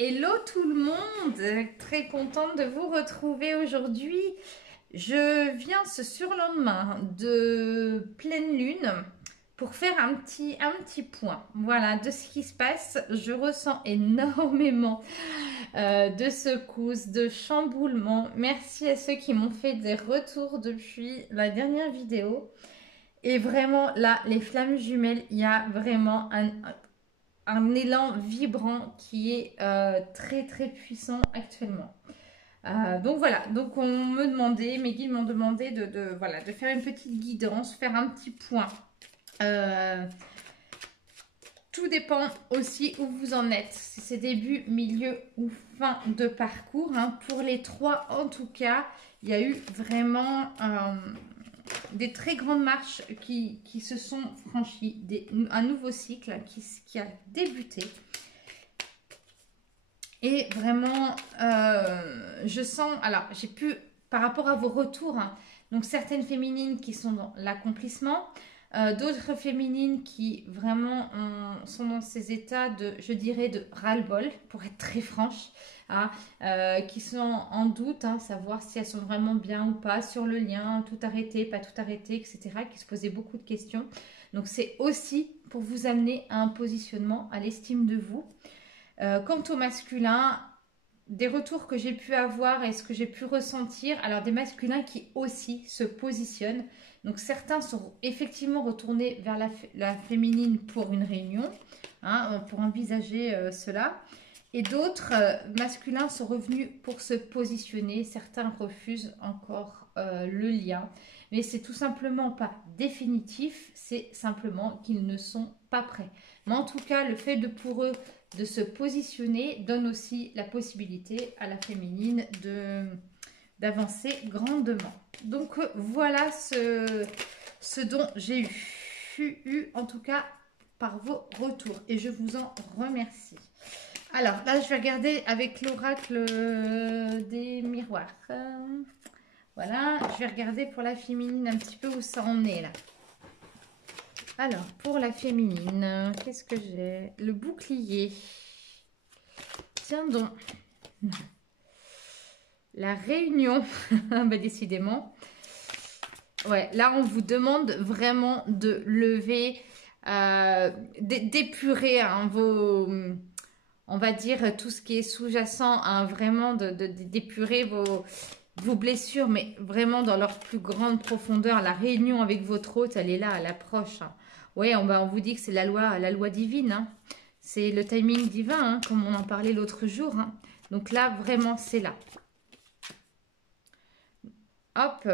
Hello tout le monde, très contente de vous retrouver aujourd'hui. Je viens ce surlendemain de pleine lune pour faire un petit point, voilà, de ce qui se passe. Je ressens énormément de secousses, de chamboulements. Merci à ceux qui m'ont fait des retours depuis la dernière vidéo. Et vraiment là, les flammes jumelles, il y a vraiment un élan vibrant qui est très très puissant actuellement. Donc voilà, donc on me demandait, mes guides m'ont demandé voilà, de faire une petite guidance, faire un petit point. Tout dépend aussi où vous en êtes, si c'est début, milieu ou fin de parcours. Hein. Pour les trois en tout cas, il y a eu vraiment des très grandes marches qui se sont franchies, un nouveau cycle qui a débuté. Et vraiment, je sens, alors j'ai pu, par rapport à vos retours, hein, donc certaines féminines qui sont dans l'accomplissement, d'autres féminines qui vraiment sont dans ces états de, je dirais, de ras-le-bol, pour être très franche, hein, qui sont en doute, hein, savoir si elles sont vraiment bien ou pas sur le lien, tout arrêter, pas tout arrêter, etc., qui se posaient beaucoup de questions. Donc c'est aussi pour vous amener à un positionnement, à l'estime de vous. Quant au masculin, des retours que j'ai pu avoir et ce que j'ai pu ressentir, alors des masculins qui aussi se positionnent. Donc certains sont effectivement retournés vers la féminine pour une réunion, hein, pour envisager cela. Et d'autres masculins sont revenus pour se positionner. Certains refusent encore le lien. Mais c'est tout simplement pas définitif, c'est simplement qu'ils ne sont pas prêts. Mais en tout cas, le fait pour eux de se positionner donne aussi la possibilité à la féminine d'avancer grandement. Donc voilà ce dont j'ai eu en tout cas par vos retours et je vous en remercie. Alors là je vais regarder avec l'oracle des miroirs. Voilà, je vais regarder pour la féminine un petit peu où ça en est là. Alors, pour la féminine, qu'est-ce que j'ai? Le bouclier. Tiens donc. La réunion. Bah, décidément. Ouais, là, on vous demande vraiment de lever, d'épurer hein, on va dire, tout ce qui est sous-jacent, hein, vraiment d'épurer vos blessures, mais vraiment dans leur plus grande profondeur. La réunion avec votre hôte, elle est là, à l'approche. Hein. Oui, on vous dit que c'est la loi divine. Hein. C'est le timing divin, hein, comme on en parlait l'autre jour. Hein. Donc là, vraiment, c'est là. Hop.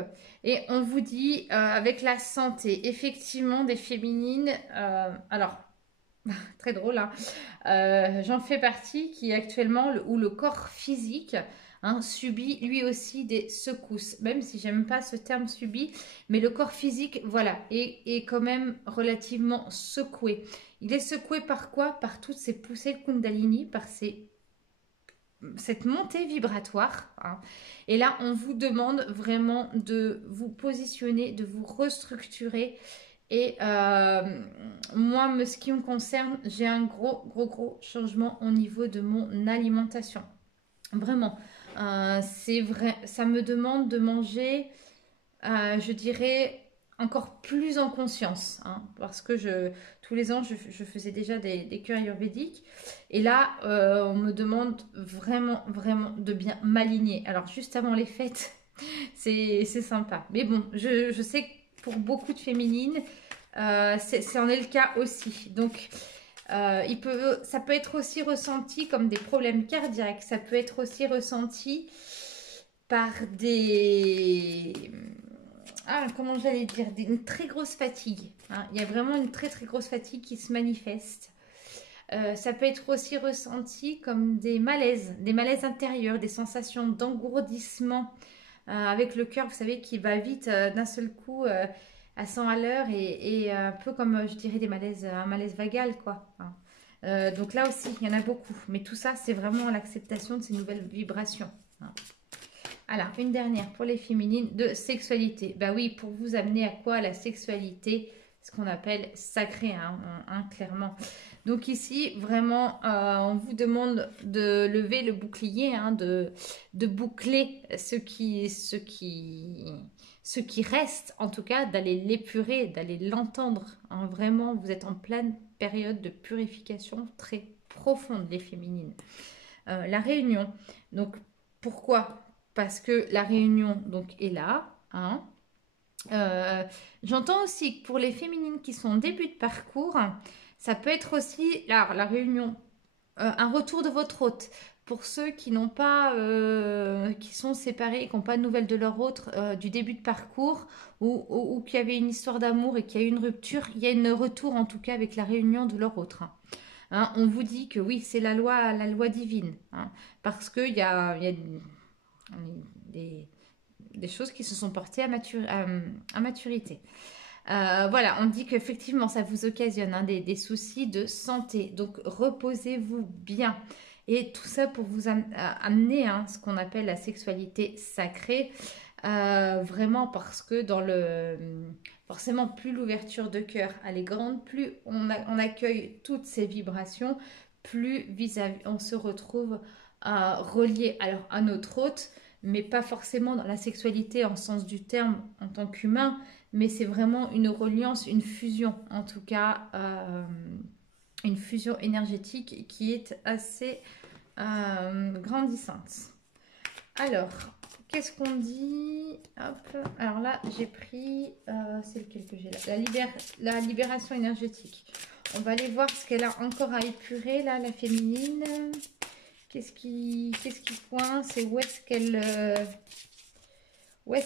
Et on vous dit, avec la santé, effectivement, des féminines. Alors, très drôle, hein. J'en fais partie qui actuellement, où le corps physique... Hein, subit lui aussi des secousses, même si j'aime pas ce terme subi, mais le corps physique, voilà, est quand même relativement secoué. Il est secoué par quoi? Par toutes ces poussées de Kundalini, par cette montée vibratoire. Hein. Et là, on vous demande vraiment de vous positionner, de vous restructurer. Et moi, ce qui me concerne, j'ai un gros changement au niveau de mon alimentation. Vraiment. C'est vrai, ça me demande de manger, je dirais, encore plus en conscience. Hein, parce que tous les ans, je faisais déjà des cures ayurvédiques. Et là, on me demande vraiment de bien m'aligner. Alors, juste avant les fêtes, c'est sympa. Mais bon, je sais que pour beaucoup de féminines, c'en est le cas aussi. Donc... ça peut être aussi ressenti comme des problèmes cardiaques, ça peut être aussi ressenti par comment j'allais dire, une très grosse fatigue. Hein. Il y a vraiment une très grosse fatigue qui se manifeste. Ça peut être aussi ressenti comme des malaises intérieurs, des sensations d'engourdissement avec le cœur, vous savez, qui va vite d'un seul coup à 100 à l'heure et un peu comme, je dirais, un malaise vagal, quoi. Hein. Donc là aussi, il y en a beaucoup. Mais tout ça, c'est vraiment l'acceptation de ces nouvelles vibrations. Hein. Alors, une dernière pour les féminines de sexualité. Bah oui, pour vous amener à quoi? La sexualité ce qu'on appelle sacré, clairement. Donc ici, vraiment, on vous demande de lever le bouclier, de boucler ce qui reste, en tout cas, d'aller l'épurer, d'aller l'entendre. Vraiment, vous êtes en pleine période de purification très profonde, les féminines. La réunion, donc pourquoi? Parce que la réunion donc, est là. J'entends aussi que pour les féminines qui sont en début de parcours, ça peut être aussi la réunion, un retour de votre hôte. Pour ceux qui n'ont pas, qui sont séparés et qui n'ont pas de nouvelles de leur autre du début de parcours ou qui avaient une histoire d'amour et qu'il y a eu une rupture, il y a un retour en tout cas avec la réunion de leur autre. On vous dit que oui, c'est la loi divine, parce qu'il y a des choses qui se sont portées à maturité. Voilà, on dit qu'effectivement, ça vous occasionne des soucis de santé. Donc, reposez-vous bien. Et tout ça pour vous amener ce qu'on appelle la sexualité sacrée. Vraiment parce que forcément, plus l'ouverture de cœur elle est grande, plus on accueille toutes ces vibrations, plus on se retrouve relié alors à notre hôte, mais pas forcément dans la sexualité en sens du terme en tant qu'humain, mais c'est vraiment une reliance, une fusion, en tout cas, une fusion énergétique qui est assez grandissante. Alors, qu'est-ce qu'on dit? Hop. Alors là, j'ai pris, c'est lequel que j'ai là? La libération énergétique. On va aller voir ce qu'elle a encore à épurer, là, la féminine. Qu'est-ce qui coince et où est-ce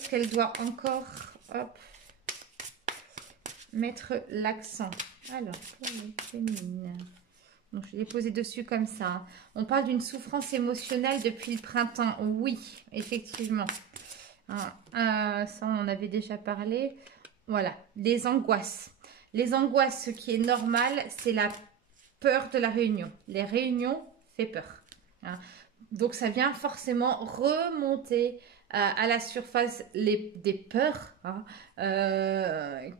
qu'elle doit encore mettre l'accent. Alors, pour les féminines. Donc, je l'ai posé dessus comme ça. On parle d'une souffrance émotionnelle depuis le printemps. Oui, effectivement. Ça, on en avait déjà parlé. Voilà, les angoisses. Les angoisses, ce qui est normal, c'est la peur de la réunion. Les réunions fait peur. Donc, ça vient forcément remonter à la surface des peurs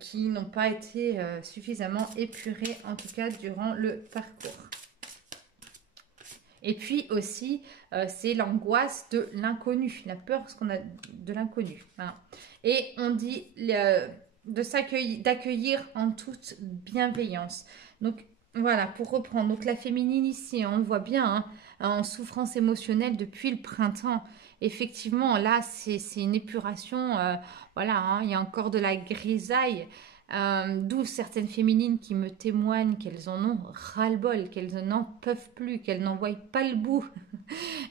qui n'ont pas été suffisamment épurées, en tout cas durant le parcours. Et puis aussi, c'est l'angoisse de l'inconnu, la peur de l'inconnu. Et on dit d'accueillir en toute bienveillance. Donc, voilà, pour reprendre, donc la féminine ici, on voit bien, en souffrance émotionnelle depuis le printemps. Effectivement, là, c'est une épuration. Voilà, il y a encore de la grisaille. D'où certaines féminines qui me témoignent qu'elles en ont ras-le-bol, qu'elles n'en peuvent plus, qu'elles n'en voient pas le bout.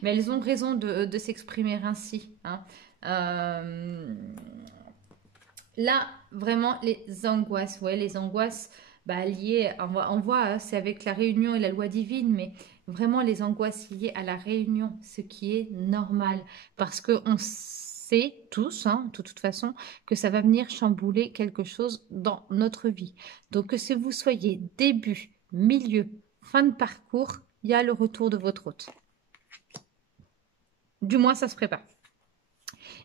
Mais elles ont raison de s'exprimer ainsi. Là, vraiment, les angoisses. Ouais, les angoisses liées, on voit c'est avec la réunion et la loi divine, mais vraiment les angoisses liées à la réunion, ce qui est normal. Parce qu'on sait tous, de toute façon, que ça va venir chambouler quelque chose dans notre vie. Donc, que si vous soyez début, milieu, fin de parcours, il y a le retour de votre hôte. Du moins, ça se prépare.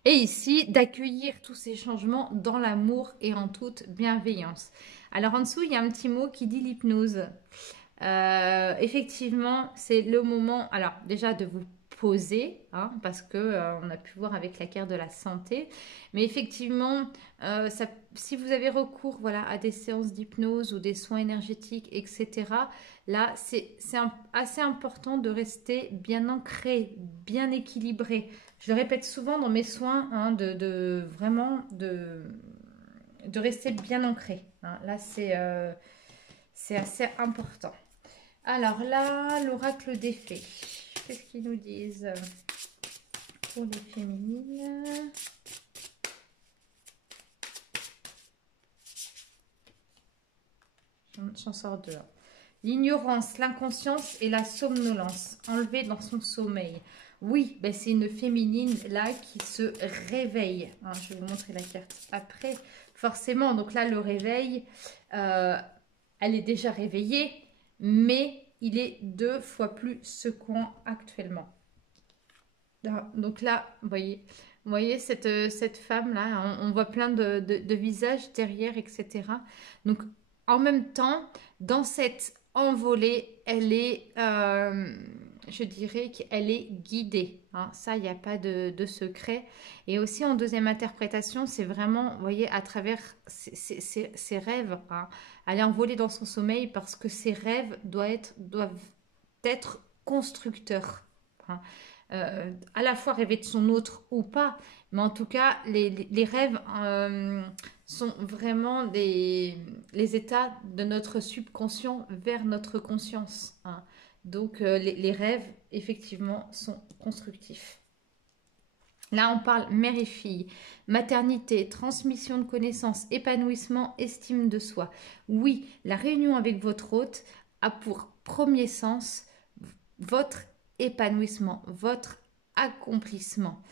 Et ici, d'accueillir tous ces changements dans l'amour et en toute bienveillance. Alors, en dessous, il y a un petit mot qui dit l'hypnose. Effectivement, c'est le moment, alors déjà de vous poser, parce que on a pu voir avec la carte de la santé, mais effectivement, si vous avez recours à des séances d'hypnose ou des soins énergétiques, etc., là, c'est assez important de rester bien ancré, bien équilibré. Je le répète souvent dans mes soins, vraiment de rester bien ancré. Là, c'est assez important. Alors là, l'oracle des fées. Qu'est-ce qu'ils nous disent pour les féminines? J'en sors deux. L'ignorance, l'inconscience et la somnolence, enlevée dans son sommeil. Oui, c'est une féminine là qui se réveille. Je vais vous montrer la carte après. Forcément, donc là, le réveil, elle est déjà réveillée, mais il est 2 fois plus secouant actuellement. Donc là, vous voyez cette femme-là, on voit plein de visages derrière, etc. Donc, en même temps, dans cette envolée, elle est, je dirais qu'elle est guidée. Hein. Ça, il n'y a pas de secret. Et aussi en deuxième interprétation, c'est vraiment, vous voyez, à travers ses rêves. Hein. Elle est envolée dans son sommeil parce que ses rêves doivent être constructeurs. Hein. À la fois rêver de son autre ou pas, mais en tout cas, les rêves sont vraiment les états de notre subconscient vers notre conscience. Hein. Donc, les rêves, effectivement, sont constructifs. Là, on parle mère et fille, maternité, transmission de connaissances, épanouissement, estime de soi. Oui, la réunion avec votre hôte a pour premier sens votre épanouissement, votre accomplissement.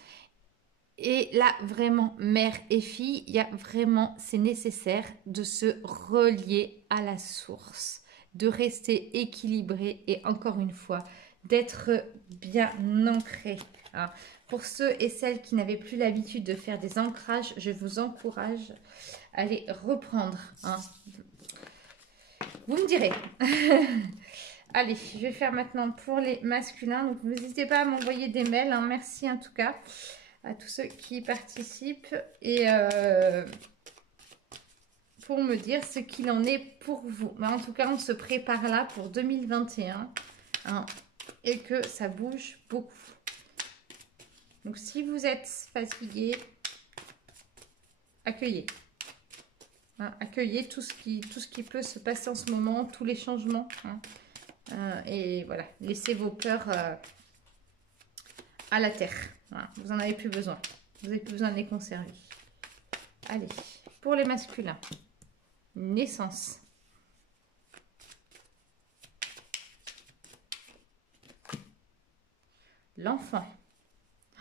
Et là, vraiment, mère et fille, il y a vraiment, c'est nécessaire de se relier à la source, de rester équilibré et encore une fois, d'être bien ancré. Hein. Pour ceux et celles qui n'avaient plus l'habitude de faire des ancrages, je vous encourage à les reprendre. Hein. Vous me direz. Allez, je vais faire maintenant pour les masculins. Donc, n'hésitez pas à m'envoyer des mails. Hein. Merci en tout cas à tous ceux qui participent. Et pour me dire ce qu'il en est pour vous. Mais en tout cas, on se prépare là pour 2021. Hein, et que ça bouge beaucoup. Donc, si vous êtes fatigué, accueillez. Hein, accueillez tout ce qui peut se passer en ce moment, tous les changements. Hein. Et voilà, laissez vos peurs à la terre. Voilà, vous n'en avez plus besoin. Vous n'avez plus besoin de les conserver. Allez, pour les masculins. Naissance. L'enfant.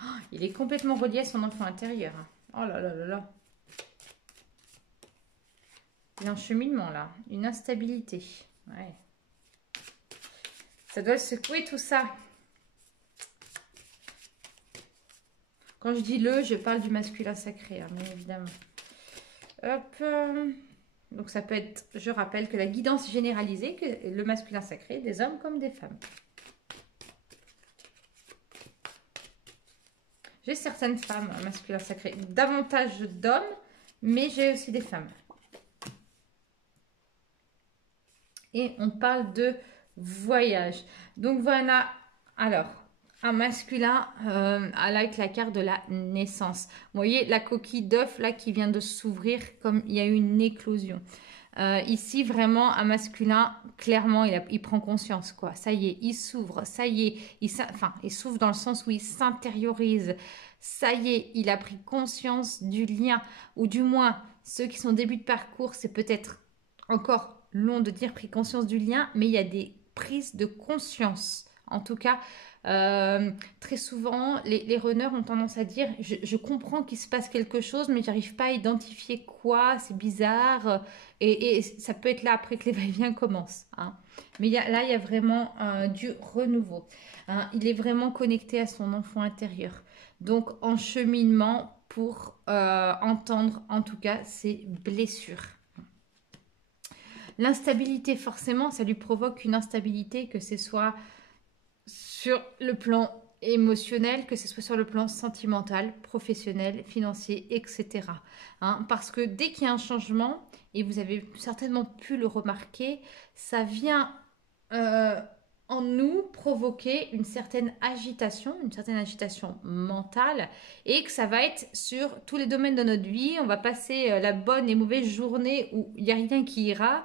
Oh, il est complètement relié à son enfant intérieur. Oh là là là là. Il y a un cheminement là. Une instabilité. Ouais. Ça doit le secouer tout ça. Quand je dis le, je parle du masculin sacré, hein, bien évidemment. Hop. Donc ça peut être, je rappelle que la guidance généralisée, que le masculin sacré, des hommes comme des femmes. J'ai certaines femmes, masculin sacré, davantage d'hommes, mais j'ai aussi des femmes. Et on parle de voyage. Donc voilà, alors, un masculin avec la carte de la naissance. Vous voyez la coquille d'œuf là qui vient de s'ouvrir comme il y a eu une éclosion. Ici, vraiment, un masculin, clairement, il prend conscience, quoi. Ça y est, il s'ouvre, ça y est, il s'ouvre dans le sens où il s'intériorise. Ça y est, il a pris conscience du lien, ou du moins, ceux qui sont au début de parcours, c'est peut-être encore long de dire pris conscience du lien, mais il y a des prises de conscience. En tout cas, très souvent, les runners ont tendance à dire je comprends qu'il se passe quelque chose, mais j'arrive pas à identifier quoi, c'est bizarre. Et ça peut être là après que les va-et-vient commencent. Hein. Mais là, il y a vraiment du renouveau. Hein. Il est vraiment connecté à son enfant intérieur. Donc, en cheminement pour entendre en tout cas ses blessures. L'instabilité, forcément, ça lui provoque une instabilité, que ce soit sur le plan émotionnel, que ce soit sur le plan sentimental, professionnel, financier, etc. Hein, parce que dès qu'il y a un changement, et vous avez certainement pu le remarquer, ça vient en nous provoquer une certaine agitation mentale, et que ça va être sur tous les domaines de notre vie. On va passer la bonne et mauvaise journée où il n'y a rien qui ira.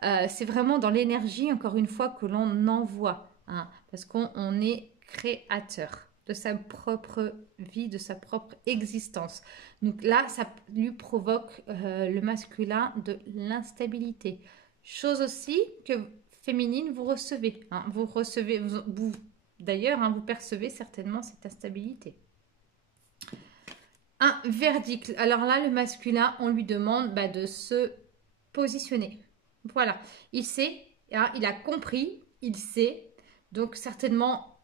C'est vraiment dans l'énergie, encore une fois, que l'on envoie. Hein, parce qu'on est créateur de sa propre vie, de sa propre existence. Donc là, ça lui provoque le masculin de l'instabilité. Chose aussi que féminine, vous recevez. Hein, vous recevez, d'ailleurs, hein, vous percevez certainement cette instabilité. Un verdict. Alors là, le masculin, on lui demande de se positionner. Voilà. Il sait, hein, il a compris, il sait. Donc certainement,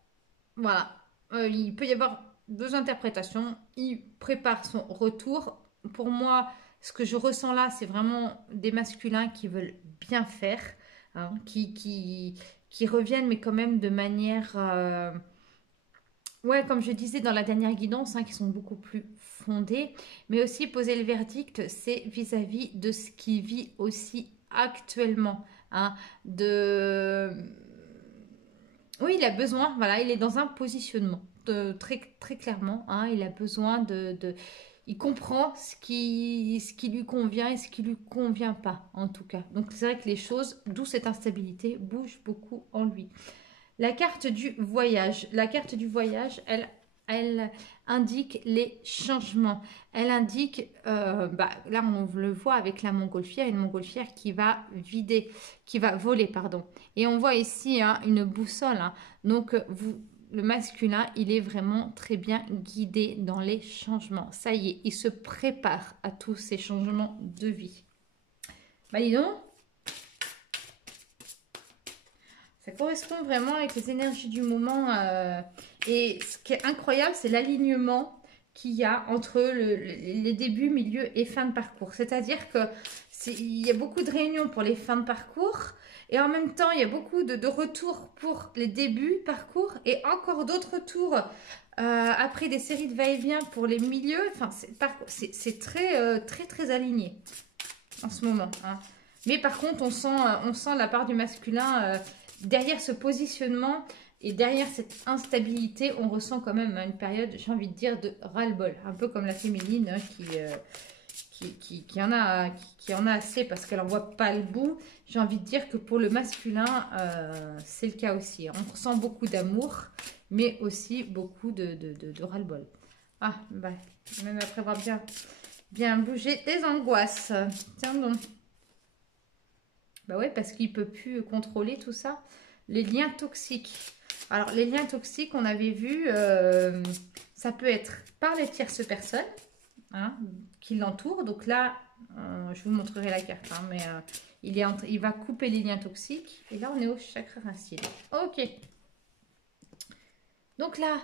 voilà, il peut y avoir deux interprétations. Il prépare son retour. Pour moi, ce que je ressens là, c'est vraiment des masculins qui veulent bien faire, hein, qui reviennent, mais quand même de manière, ouais, comme je disais dans la dernière guidance, hein, qui sont beaucoup plus fondées, mais aussi poser le verdict, c'est vis-à-vis de ce qu'il vit aussi actuellement, hein, de... Oui, il a besoin, voilà, il est dans un positionnement, très, très clairement, hein, il a besoin il comprend ce qui lui convient et ce qui lui convient pas, en tout cas. Donc c'est vrai que les choses, d'où cette instabilité, bougent beaucoup en lui. La carte du voyage. La carte du voyage, elle indique les changements. Elle indique, là on le voit avec la montgolfière, une montgolfière qui va vider, qui va voler, pardon. Et on voit ici hein, une boussole. Hein. Donc le masculin, il est vraiment très bien guidé dans les changements. Ça y est, il se prépare à tous ces changements de vie. Bah dis donc. Ça correspond vraiment avec les énergies du moment. Et ce qui est incroyable, c'est l'alignement qu'il y a entre les débuts, milieu et fin de parcours. C'est-à-dire que il y a beaucoup de réunions pour les fins de parcours. Et en même temps, il y a beaucoup de retours pour les débuts parcours. Et encore d'autres retours après des séries de va-et-vient pour les milieux. Enfin, c'est très, très, très aligné en ce moment. Hein. Mais par contre, on sent la part du masculin... derrière ce positionnement et derrière cette instabilité, on ressent quand même une période, j'ai envie de dire, de ras-le-bol. Un peu comme la féminine hein, qui en a assez parce qu'elle n'en voit pas le bout. J'ai envie de dire que pour le masculin, c'est le cas aussi. On ressent beaucoup d'amour, mais aussi beaucoup de ras-le-bol. Ah, bah, même après avoir bien bougé des angoisses. Tiens donc. Bah ouais, parce qu'il ne peut plus contrôler tout ça. Les liens toxiques. Alors, les liens toxiques, on avait vu, ça peut être par les tierces personnes hein, qui l'entourent. Donc là, je vous montrerai la carte, hein, mais il va couper les liens toxiques. Et là, on est au chakra racine. Ok. Donc là,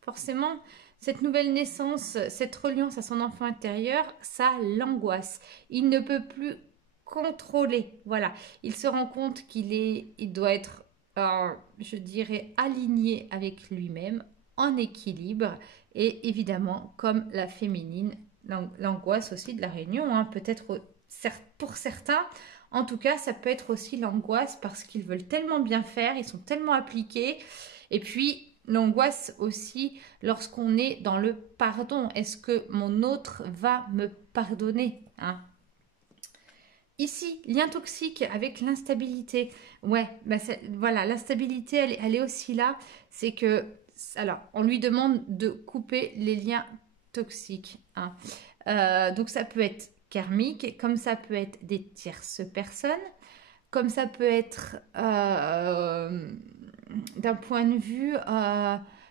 forcément, cette nouvelle naissance, cette reliance à son enfant intérieur, ça l'angoisse. Il ne peut plus contrôler. Voilà, il se rend compte il doit être, je dirais, aligné avec lui-même, en équilibre. Et évidemment, comme la féminine, l'angoisse aussi de la réunion, hein, peut-être pour certains, en tout cas, ça peut être aussi l'angoisse parce qu'ils veulent tellement bien faire, ils sont tellement appliqués. Et puis, l'angoisse aussi lorsqu'on est dans le pardon. Est-ce que mon autre va me pardonner hein? Ici, lien toxique avec l'instabilité. Ouais, bah voilà, l'instabilité, elle est aussi là. C'est que, alors, on lui demande de couper les liens toxiques. Hein. Donc, ça peut être karmique, comme ça peut être des tierces personnes, comme ça peut être d'un point de vue,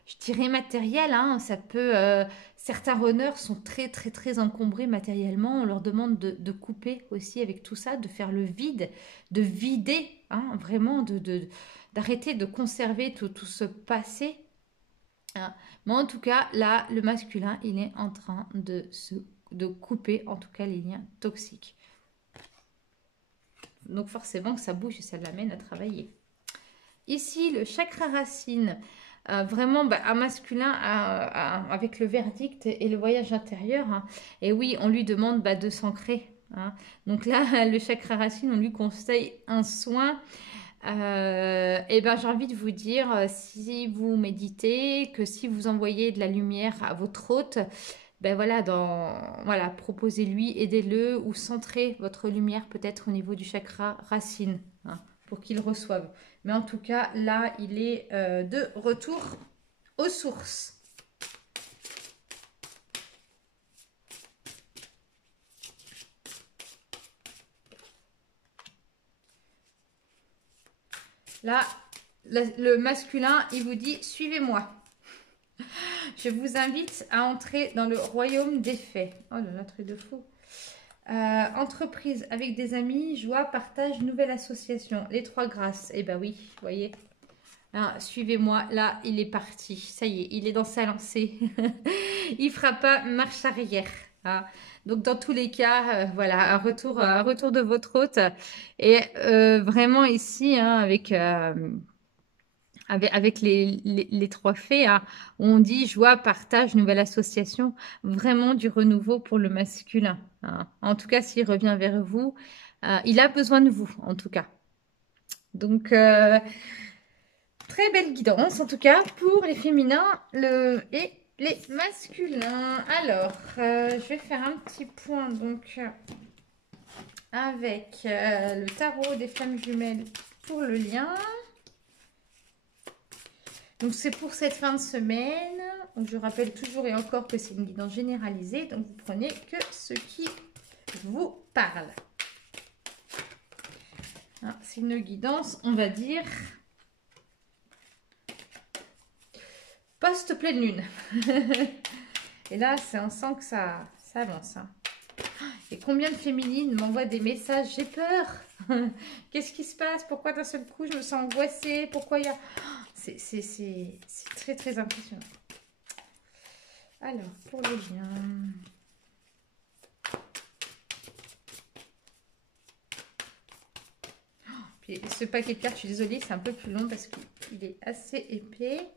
je dirais matériel. Hein, ça peut, certains runners sont très très très encombrés matériellement. On leur demande de couper aussi avec tout ça, de faire le vide, de vider, hein, vraiment, d'arrêter de conserver tout ce passé. Hein. Mais en tout cas, là, le masculin, il est en train de couper, en tout cas, les liens toxiques. Donc forcément que ça bouge et ça l'amène à travailler. Ici, le chakra racine, vraiment un masculin avec le verdict et le voyage intérieur. Hein. Et oui, on lui demande de s'ancrer. Hein. Donc là, le chakra racine, on lui conseille un soin. Et j'ai envie de vous dire, si vous méditez, que si vous envoyez de la lumière à votre hôte, voilà, proposez-lui, aidez-le ou centrez votre lumière peut-être au niveau du chakra racine hein, pour qu'il reçoive. Mais en tout cas, là, il est de retour aux sources. Là, le masculin, il vous dit « Suivez-moi ». Je vous invite à entrer dans le royaume des faits. Oh là là, truc de fou. Entreprise avec des amis, joie, partage, nouvelle association. Les trois grâces. Eh ben oui, vous voyez. Suivez-moi. Là, il est parti. Ça y est, il est dans sa lancée. Il fera pas marche arrière. Ah, donc dans tous les cas, voilà, un retour de votre hôte. Et vraiment ici, hein, avec les trois faits, hein, on dit joie, partage, nouvelle association, vraiment du renouveau pour le masculin, hein. En tout cas, s'il revient vers vous, il a besoin de vous, en tout cas. Donc, très belle guidance, en tout cas, pour les féminins et les masculins. Alors, je vais faire un petit point, donc, avec le tarot des flammes jumelles pour le lien. Donc, c'est pour cette fin de semaine. Donc, je rappelle toujours et encore que c'est une guidance généralisée. Donc, vous prenez que ce qui vous parle. Hein, c'est une guidance, on va dire, post-pleine lune. Et là, on sent que ça avance. Hein. Et combien de féminines m'envoient des messages? J'ai peur. Qu'est-ce qui se passe? Pourquoi d'un seul coup, je me sens angoissée? Pourquoi il y a... C'est très, très impressionnant. Alors, pour les liens... Puis ce paquet de cartes, je suis désolée, c'est un peu plus long parce qu'il est assez épais.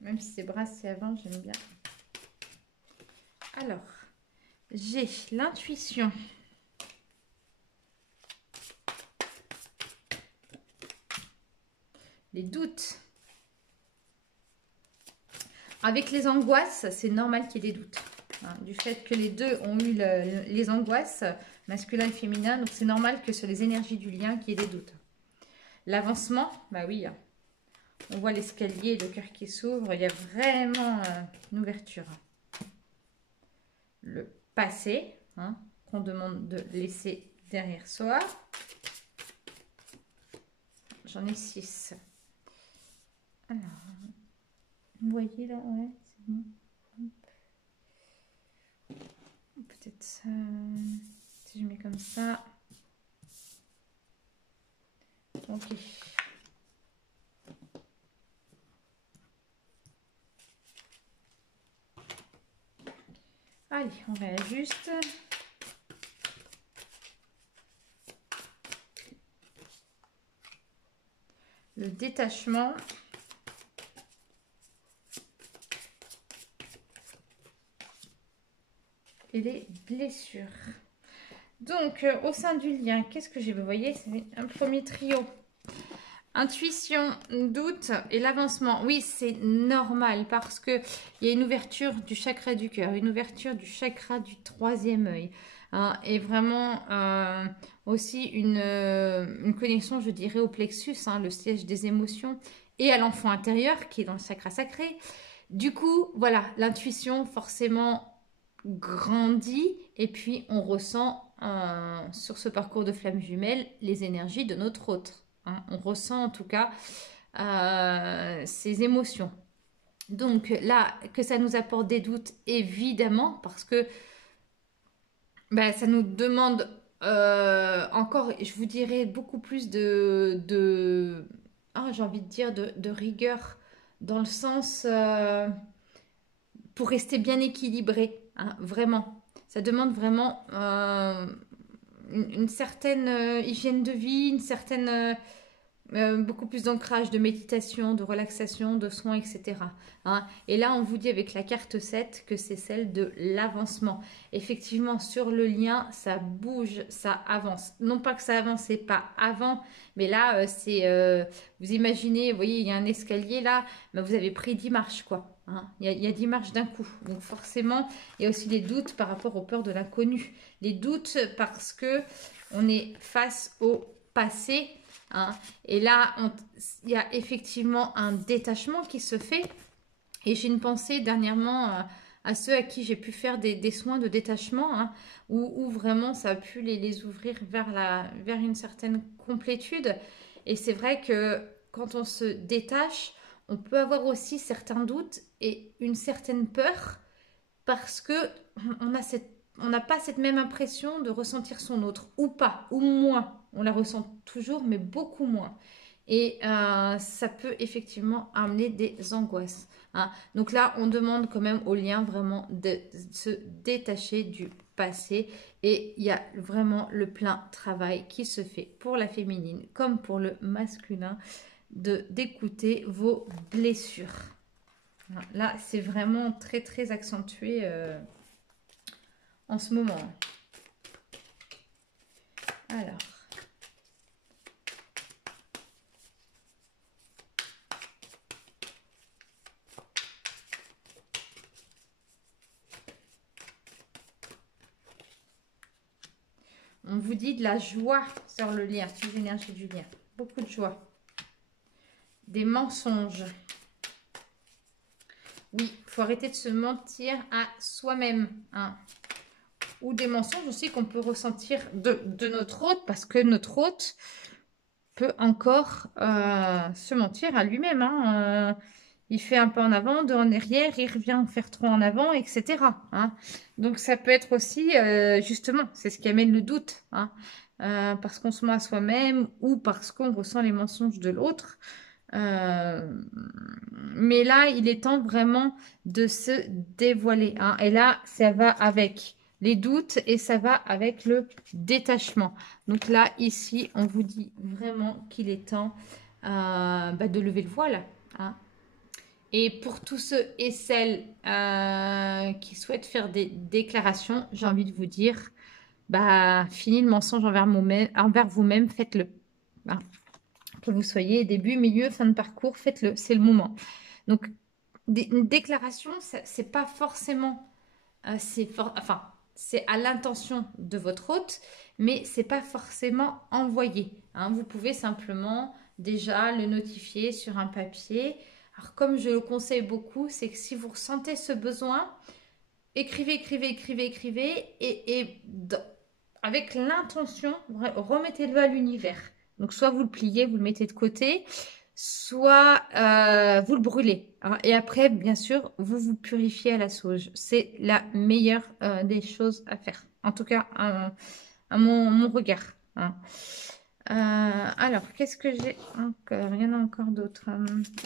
Même si c'est brassé avant, j'aime bien. Alors, j'ai l'intuition. Les doutes. Avec les angoisses, c'est normal qu'il y ait des doutes. Hein, du fait que les deux ont eu les angoisses, masculin et féminin, donc c'est normal que sur les énergies du lien, qu'il y ait des doutes. L'avancement, bah oui, on voit l'escalier, le cœur qui s'ouvre, il y a vraiment une ouverture. Le passé, hein, qu'on demande de laisser derrière soi. J'en ai 6. Alors, vous voyez là, ouais, c'est bon. Peut-être si je mets comme ça. Ok. Allez, on réajuste. Le détachement. Et les blessures. Donc, au sein du lien, qu'est-ce que j'ai? Vous voyez, c'est un premier trio. Intuition, doute et l'avancement. Oui, c'est normal parce qu'il y a une ouverture du chakra du cœur, une ouverture du chakra du troisième œil. Hein, et vraiment aussi une connexion, je dirais, au plexus, hein, le siège des émotions, et à l'enfant intérieur qui est dans le chakra sacré. Du coup, voilà, l'intuition forcément grandit et puis on ressent sur ce parcours de flammes jumelles les énergies de notre hôte. Hein. On ressent en tout cas ces émotions. Donc là, que ça nous apporte des doutes, évidemment, parce que ben, ça nous demande encore, je vous dirais, beaucoup plus j'ai envie de dire, de rigueur, dans le sens pour rester bien équilibré, hein, vraiment. Ça demande vraiment une certaine hygiène de vie, une certaine beaucoup plus d'ancrage, de méditation, de relaxation, de soins, etc. Hein. Et là, on vous dit avec la carte 7 que c'est celle de l'avancement. Effectivement, sur le lien, ça bouge, ça avance. Non pas que ça avançait pas avant, mais là, vous imaginez, vous voyez, il y a un escalier là, mais vous avez pris 10 marches, quoi. Hein. Il y a 10 marches d'un coup. Donc forcément, il y a aussi des doutes par rapport aux peurs de l'inconnu. Les doutes parce que on est face au passé. Hein. Et là, il y a effectivement un détachement qui se fait. Et j'ai une pensée dernièrement à ceux à qui j'ai pu faire des soins de détachement, hein, où vraiment ça a pu les ouvrir vers une certaine complétude. Et c'est vrai que quand on se détache, on peut avoir aussi certains doutes et une certaine peur parce que on n'a pas cette même impression de ressentir son autre, ou pas, ou moins. On la ressent toujours, mais beaucoup moins. Et ça peut effectivement amener des angoisses. Hein. Donc là, on demande quand même au lien vraiment de se détacher du passé. Et il y a vraiment le plein travail qui se fait pour la féminine comme pour le masculin d'écouter vos blessures. Là, c'est vraiment très, très accentué en ce moment. Alors. On vous dit de la joie sur le lien, sur l'énergie du lien. Beaucoup de joie. Des mensonges. Oui, il faut arrêter de se mentir à soi-même. Hein. Ou des mensonges aussi qu'on peut ressentir de notre hôte, parce que notre hôte peut encore se mentir à lui-même. Hein. Il fait un pas en avant, deux en arrière, il revient faire trois en avant, etc. Hein. Donc ça peut être aussi, justement, c'est ce qui amène le doute. Hein. Parce qu'on se ment à soi-même ou parce qu'on ressent les mensonges de l'autre. Mais là, il est temps vraiment de se dévoiler. Hein. Et là, ça va avec les doutes et ça va avec le détachement. Donc là, ici, on vous dit vraiment qu'il est temps de lever le voile. Hein. Et pour tous ceux et celles qui souhaitent faire des déclarations, j'ai envie de vous dire, fini le mensonge envers vous-même, faites-le. Hein. Que vous soyez début, milieu, fin de parcours, faites-le, c'est le moment. Donc, une déclaration, c'est pas forcément, c'est à l'intention de votre hôte, mais c'est pas forcément envoyé. Hein. Vous pouvez simplement déjà le notifier sur un papier. Alors, comme je le conseille beaucoup, c'est que si vous ressentez ce besoin, écrivez, et avec l'intention, remettez-le à l'univers. Donc, soit vous le pliez, vous le mettez de côté, soit vous le brûlez. Hein. Et après, bien sûr, vous vous purifiez à la sauge. C'est la meilleure des choses à faire. En tout cas, à mon regard. Hein. Alors, qu'est-ce que j'ai encore? Il y en a encore d'autres.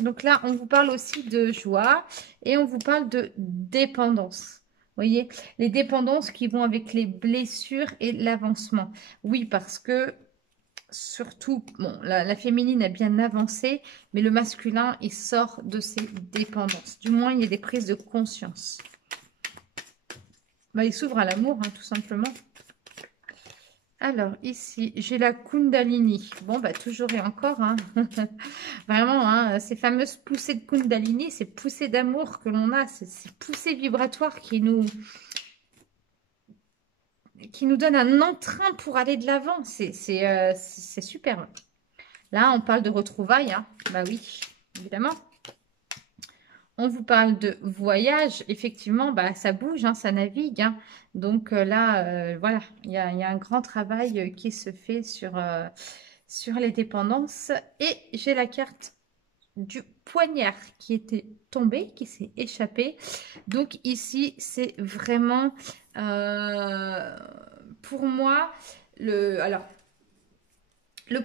Donc là, on vous parle aussi de joie et on vous parle de dépendance. Vous voyez, les dépendances qui vont avec les blessures et l'avancement. Oui, parce que surtout, bon, la féminine a bien avancé, mais le masculin, il sort de ses dépendances. Du moins, il y a des prises de conscience. Il s'ouvre à l'amour, hein, tout simplement. Alors, ici, j'ai la Kundalini. Bon, toujours et encore. Hein. Vraiment, hein, ces fameuses poussées de Kundalini, ces poussées d'amour que l'on a, ces poussées vibratoires qui nous donnent un entrain pour aller de l'avant. C'est super. Là, on parle de retrouvailles. Hein. Oui, évidemment. On vous parle de voyage. Effectivement, ça bouge, hein, ça navigue. Hein. Donc là, voilà, il y a un grand travail qui se fait sur les dépendances. Et j'ai la carte du poignard qui était tombée, qui s'est échappée. Donc ici, c'est vraiment, pour moi, le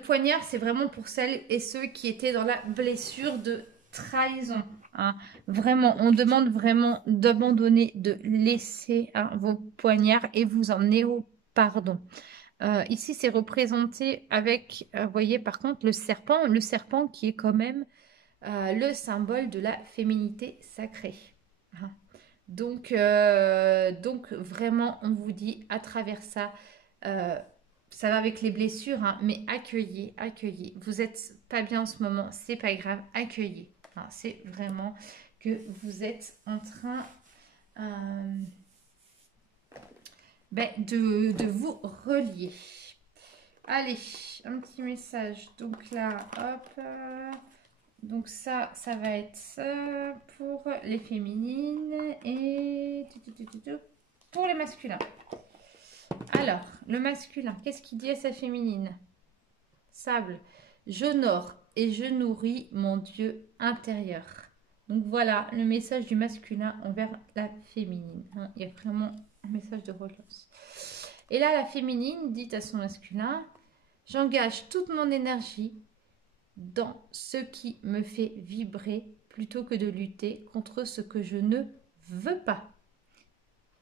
poignard, c'est vraiment pour celles et ceux qui étaient dans la blessure de trahison. Hein. Vraiment, on demande vraiment d'abandonner, de laisser vos poignards et vous emmener au pardon. Ici, c'est représenté avec, vous voyez, par contre, le serpent qui est quand même le symbole de la féminité sacrée. Hein. Donc, vraiment, on vous dit à travers ça, ça va avec les blessures, hein, mais accueillez. Vous n'êtes pas bien en ce moment, c'est pas grave, accueillez. Hein, c'est vraiment que vous êtes en train de vous relier. Allez, un petit message. Donc là, hop. Donc ça va être pour les féminines et pour les masculins. Alors, le masculin, qu'est-ce qu'il dit à sa féminine? Sable, j'honore et je nourris mon Dieu intérieur. Donc voilà le message du masculin envers la féminine. Hein. Il y a vraiment un message de relance. Et là, la féminine dit à son masculin, j'engage toute mon énergie dans ce qui me fait vibrer plutôt que de lutter contre ce que je ne veux pas.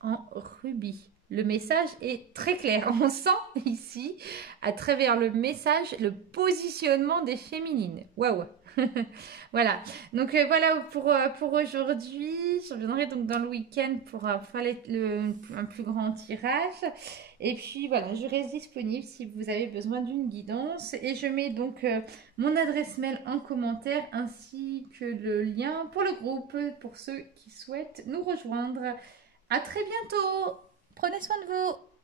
En rubis. Le message est très clair. On sent ici, à travers le message, le positionnement des féminines. Waouh! Voilà. Donc voilà pour aujourd'hui. Je reviendrai donc dans le week-end pour faire un plus grand tirage. Et puis voilà, je reste disponible si vous avez besoin d'une guidance. Et je mets donc mon adresse mail en commentaire ainsi que le lien pour le groupe pour ceux qui souhaitent nous rejoindre. À très bientôt. Prenez soin de vous.